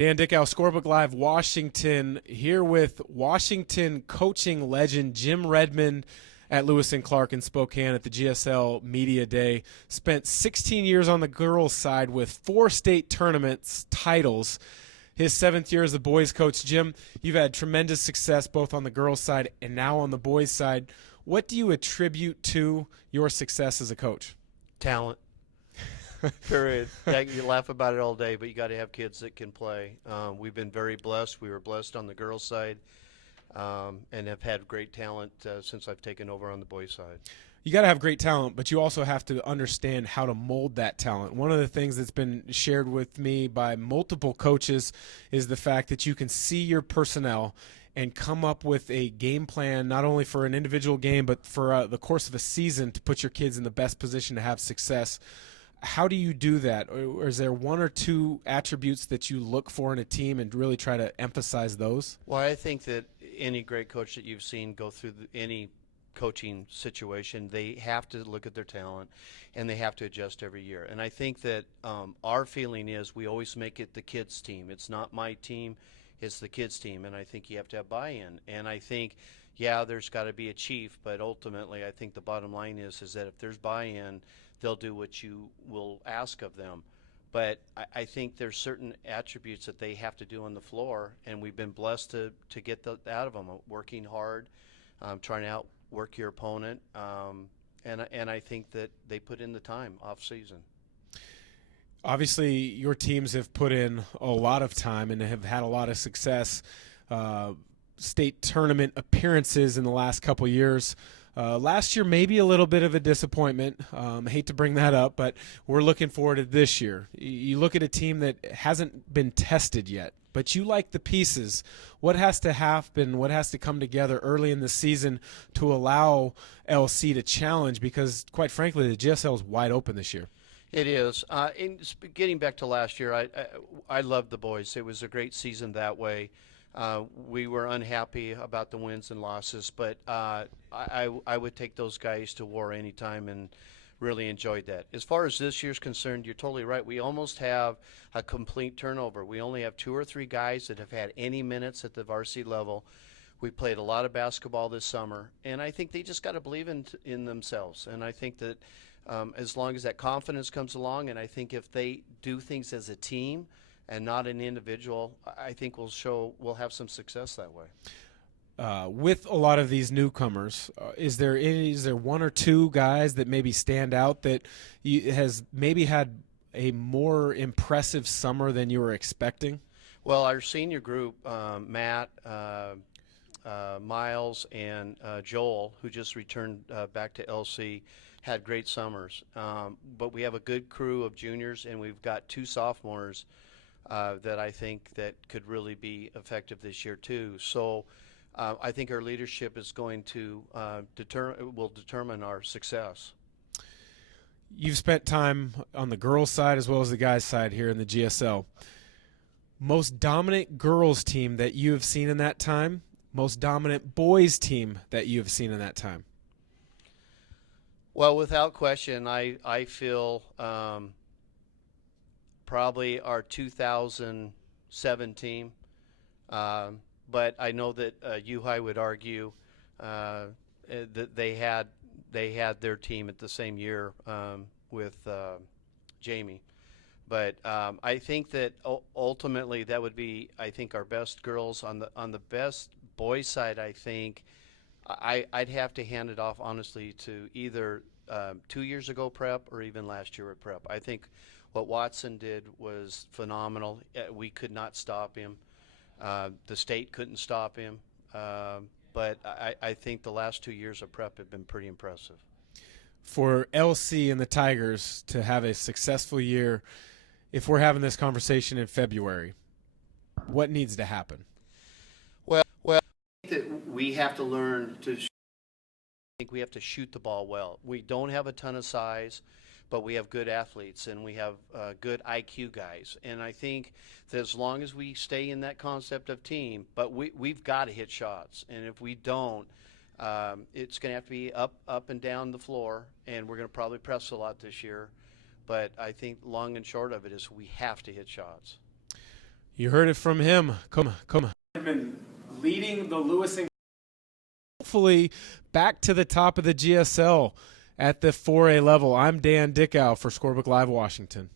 Dan Dickau, Scorebook Live Washington, here with Washington coaching legend Jim Redmond at Lewis and Clark in Spokane at the GSL Media Day. Spent 16 years on the girls' side with 4 state tournaments titles. His 7th year as the boys coach. Jim, you've had tremendous success both on the girls' side and now on the boys' side. What do you attribute to your success as a coach? Talent. Period. Yeah, you laugh about it all day, but you got to have kids that can play. We've been very blessed. We were blessed on the girls' side, and have had great talent since I've taken over on the boys' side. You got to have great talent, but you also have to understand how to mold that talent. One of the things that's been shared with me by multiple coaches is the fact that you can see your personnel and come up with a game plan not only for an individual game but for the course of a season to put your kids in the best position to have success. How do you do that? Or is there 1 or 2 attributes that you look for in a team and really try to emphasize those? Well, I think that any great coach that you've seen go through any coaching situation, they have to look at their talent and they have to adjust every year. And I think that our feeling is we always make it the kids' team. It's not my team, it's the kids' team. And I think you have to have buy-in. And I think, yeah, there's got to be a chief, but ultimately I think the bottom line is that if there's buy-in, they'll do what you will ask of them. But I think there's certain attributes that they have to do on the floor, and we've been blessed to get that out of them. Working hard, trying to outwork your opponent, and I think that they put in the time off season. Obviously, your teams have put in a lot of time and have had a lot of success. State tournament appearances in the last couple years. Last year, maybe a little bit of a disappointment. I hate to bring that up, but we're looking forward to this year. You look at a team that hasn't been tested yet, but you like the pieces. What has to happen, what has to come together early in the season to allow LC to challenge? Because, quite frankly, the GSL is wide open this year. It is. Getting back to last year, I loved the boys. It was a great season that way. We were unhappy about the wins and losses, but I would take those guys to war anytime and really enjoyed that. As far as this year's concerned, you're totally right. We almost have a complete turnover. We only have 2 or 3 guys that have had any minutes at the varsity level. We played a lot of basketball this summer, and I think they just got to believe in themselves. And I think that as long as that confidence comes along, and I think if they do things as a team and not an individual, I think we'll have some success that way. With a lot of these newcomers, is there 1 or 2 guys that maybe stand out that has maybe had a more impressive summer than you were expecting? Well, our senior group, Matt, Miles, and Joel, who just returned back to LC, had great summers. But we have a good crew of juniors, and we've got 2 sophomores that I think that could really be effective this year too. So I think our leadership is going to determine our success. You've spent time on the girls' side as well as the guys' side here in the GSL. Most dominant girls' team that you have seen in that time, most dominant boys' team that you have seen in that time? Well, without question, I feel probably our 2007 team, but I know that UHI would argue that they had their team at the same year with Jamie. But I think that ultimately that would be, I think, our best girls. On the best boys side, I think I'd have to hand it off honestly to either 2 years ago prep or even last year at prep. I think what Watson did was phenomenal. We could not stop him. The state couldn't stop him. But I think the last 2 years of prep have been pretty impressive. For LC and the Tigers to have a successful year, if we're having this conversation in February, what needs to happen? Well, I think that we have to learn to. I think we have to shoot the ball well. We don't have a ton of size, but we have good athletes and we have good IQ guys. And I think that as long as we stay in that concept of team, but we've got to hit shots. And if we don't, it's going to have to be up and down the floor, and we're going to probably press a lot this year. But I think long and short of it is we have to hit shots. You heard it from him. Come. Leading the Lewis and hopefully back to the top of the GSL at the 4A level. I'm Dan Dickau for Scorebook Live Washington.